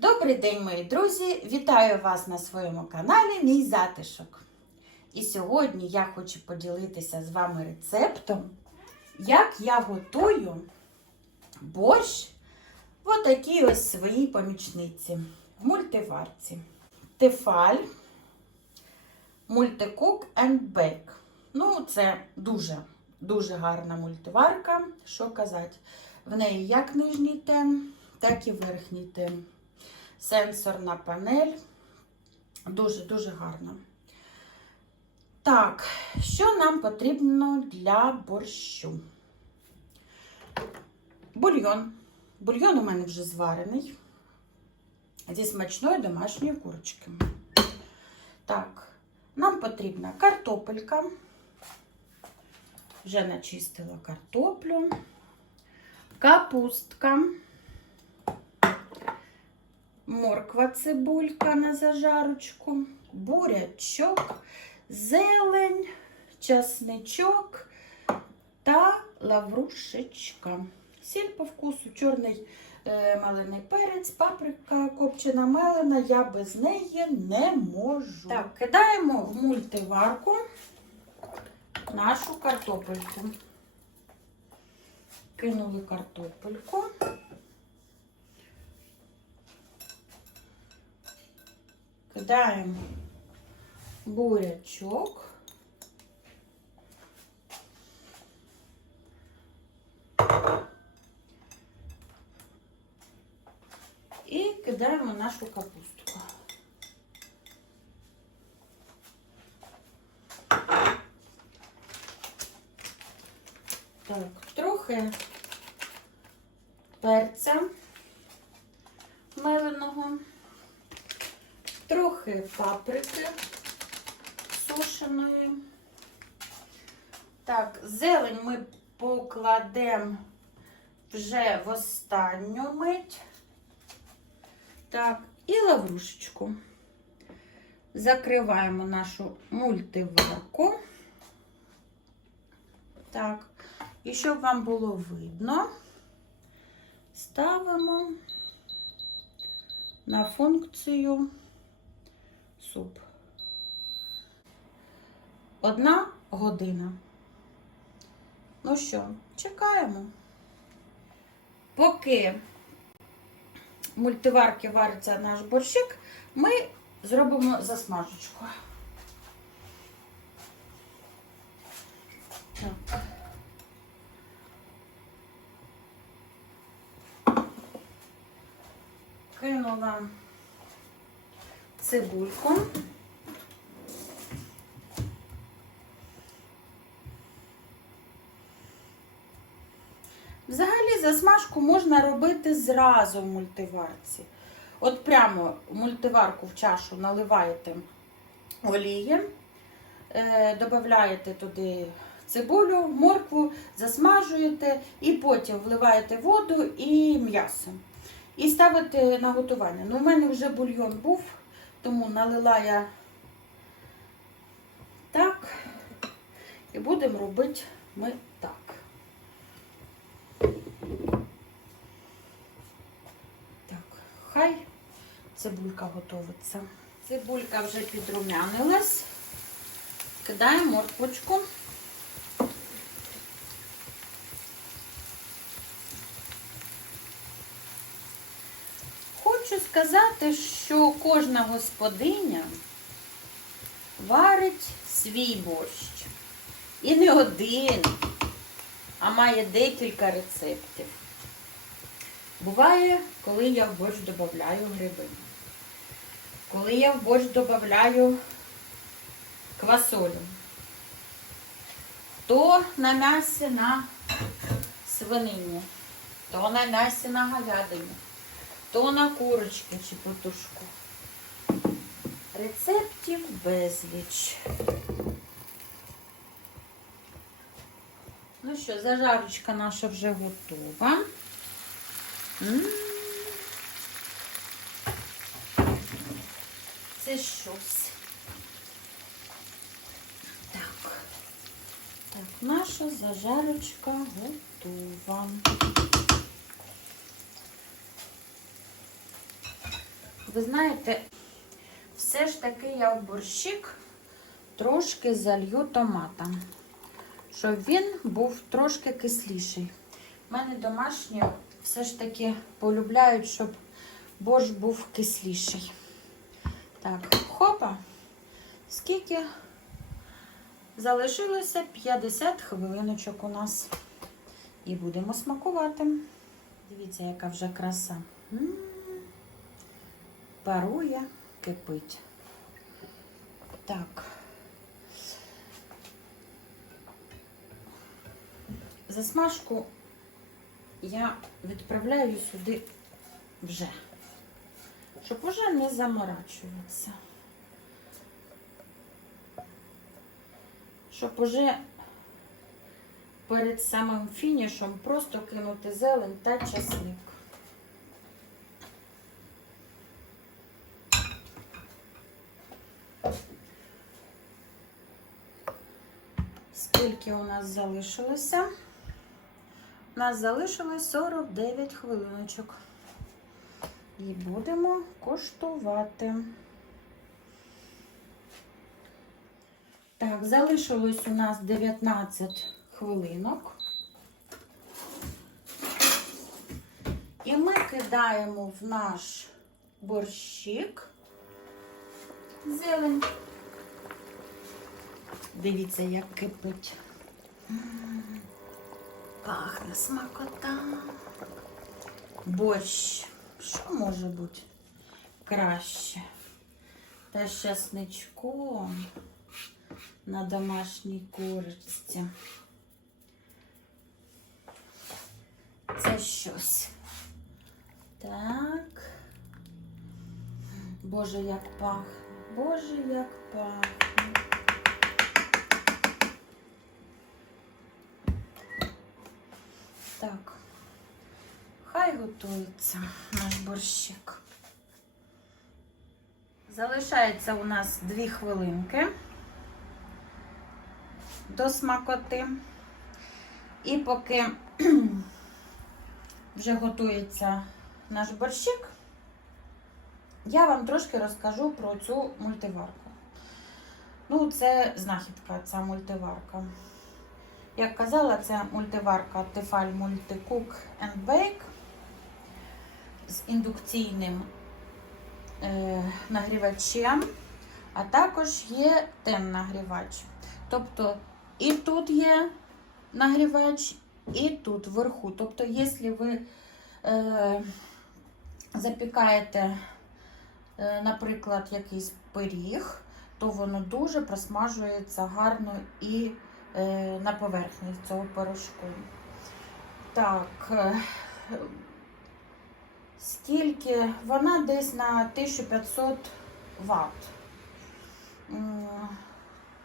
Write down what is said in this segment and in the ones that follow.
Добрий день, мої друзі! Вітаю вас на своєму каналі Мій затишок. І сьогодні я хочу поділитися з вами рецептом, як я готую борщ в отакій ось своїй помічниці в мультиварці. Тефаль Multicook and Bake. Ну, це дуже, дуже гарна мультиварка. Що казати? В неї як нижній тем, так і верхній тем. Сенсорна панель. Дуже-дуже гарна. Так, що нам потрібно для борщу? Бульйон. Бульйон у мене вже зварений. Зі смачної домашньої курочки. Так, нам потрібна картопелька. Вже начистила картоплю, капустка, морква цибулька на зажарочку, бурячок, зелень, часничок та лаврушечка. Сіль по вкусу, чорний е, малений перець, паприка копчена мелена, я без неї не можу. Так, кидаємо в мультиварку нашу картопельку. Кинули картопельку. Кидаємо бурячок. І кидаємо нашу капустку. Так, трохи перця трохи паприки сушеної. Так, зелень ми покладемо вже в останню мить. Так, і лаврушечку. Закриваємо нашу мультиварку. Так, і щоб вам було видно, ставимо на функцію суп. Одна година. Ну що, чекаємо. Поки мультиварки вариться наш борщик, ми зробимо засмажечку. Так. Кинула цибульку. Взагалі засмажку можна робити зразу в мультиварці. От прямо мультиварку в чашу наливаєте олії, е, додаєте туди цибулю, моркву, засмажуєте і потім вливаєте воду і м'ясо. І ставите на готування. Ну, у мене вже бульйон був, тому налила я так. І будемо робити ми так. Так, хай цибулька готовиться. Цибулька вже підрумянилась. Кидаємо морквочку. Хочу сказати, що кожна господиня варить свій борщ. І не один, а має декілька рецептів. Буває, коли я в борщ додаю гриби. Коли я в борщ додаю квасолю, то на м'ясі на свинині, то на м'ясі на говядині, то на курочки чи потушку. Рецептів безліч. Ну що, зажарочка наша вже готова. Це щось. Так. Так, наша зажарочка готова. Ви знаєте, все ж таки я в борщик трошки залью томатом, щоб він був трошки кисліший. У мене домашні все ж таки полюбляють, щоб борщ був кисліший. Так, хопа. Скільки залишилося 50 хвилиночок у нас. І будемо смакувати. Дивіться, яка вже краса. Парує, кипить. Так. Засмажку я відправляю сюди вже, щоб уже не заморачуватися. Щоб уже перед самим фінішем просто кинути зелень та часник. Скільки у нас залишилося? У нас залишилось 49 хвилиночок. І будемо коштувати. Так, залишилось у нас 19 хвилинок. І ми кидаємо в наш борщик зелень. Дивіться, як кипить. Пахне смакота. Борщ. Що може бути краще? Та з часничком на домашній курочці. Це щось. Так. Боже, як пахне. Боже, як пахне. Так. Хай готується наш борщик. Залишається у нас 2 хвилинки до смакоти. І поки вже готується наш борщик, я вам трошки розкажу про цю мультиварку. Ну, це знахідка, ця мультиварка. Як казала, це мультиварка Tefal Multicook and Bake з індукційним е, нагрівачем, а також є тен-нагрівач. Тобто і тут є нагрівач, і тут вверху. Тобто, якщо ви е, запікаєте, е, наприклад, якийсь пиріг, то воно дуже просмажується гарно і на поверхні цього порошку. Так, е, скільки вона десь на 1500 Вт.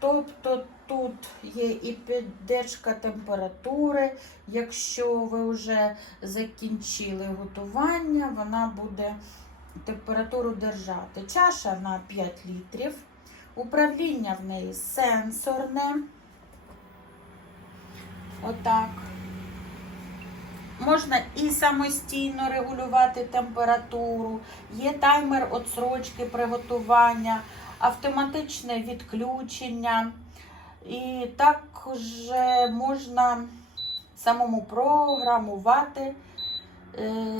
Тобто тут є і піддержка температури. Якщо ви вже закінчили готування, вона буде температуру держати. Чаша на 5 літрів. Управління в неї сенсорне. Отак. Можна і самостійно регулювати температуру, є таймер отсрочки приготування, автоматичне відключення. І також можна самому програмувати е,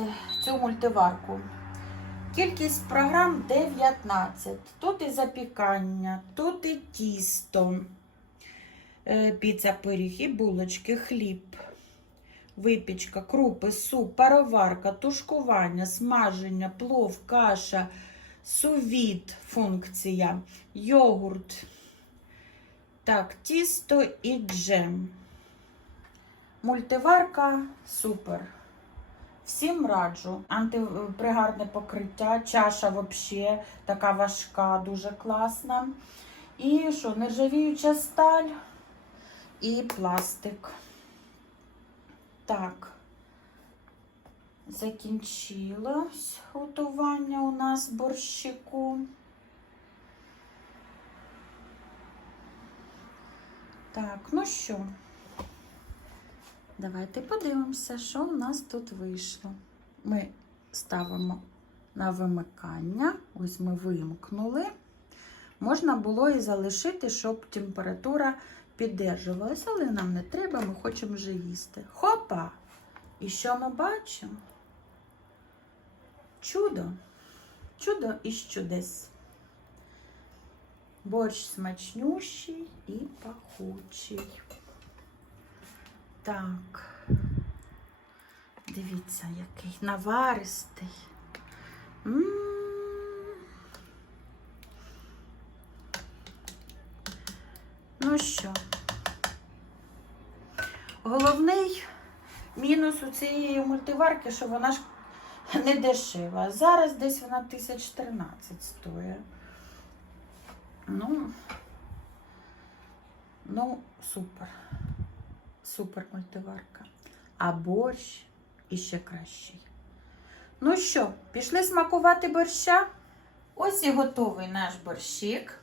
цю мультиварку. Кількість програм 19. Тут і запікання, тут і тісто, піца пиріг, і булочки, хліб, випічка, крупи, суп, пароварка, тушкування, смаження, плов, каша, сувіт функція, йогурт. Так, тісто і джем. Мультиварка супер. Всім раджу. Антипригарне покриття, чаша взагалі така важка, дуже класна. І що, нержавіюча сталь і пластик. Так, закінчилось готування у нас борщику. Так, ну що, давайте подивимося, що в нас тут вийшло. Ми ставимо на вимикання. Ось ми вимкнули. Можна було і залишити, щоб температура піддержувалася, але нам не треба, ми хочемо вже їсти. Хопа! І що ми бачимо? Чудо. Чудо із чудес. Борщ смачнющий і пахучий. Так. Дивіться, який наваристий. М. Ну що, головний мінус у цієї мультиварки, що вона ж не дешева. Зараз десь вона 1013 стоїть. Ну, ну, супер. Супер мультиварка. А борщ іще кращий. Ну що, пішли смакувати борща? Ось і готовий наш борщик,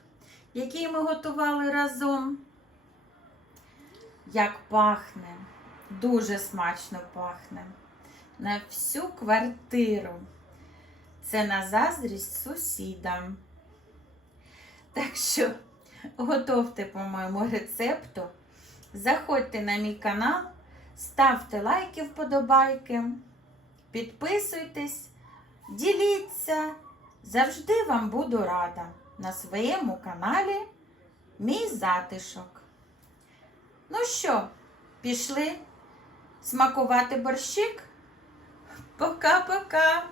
який ми готували разом. Як пахне, дуже смачно пахне. На всю квартиру. Це на заздрість сусідам. Так що готовте по моєму рецепту. Заходьте на мій канал, ставте лайки, вподобайки, підписуйтесь, діліться. Завжди вам буду рада на своєму каналі Мій затишок. Ну що, пішли смакувати борщик? Пока-пока!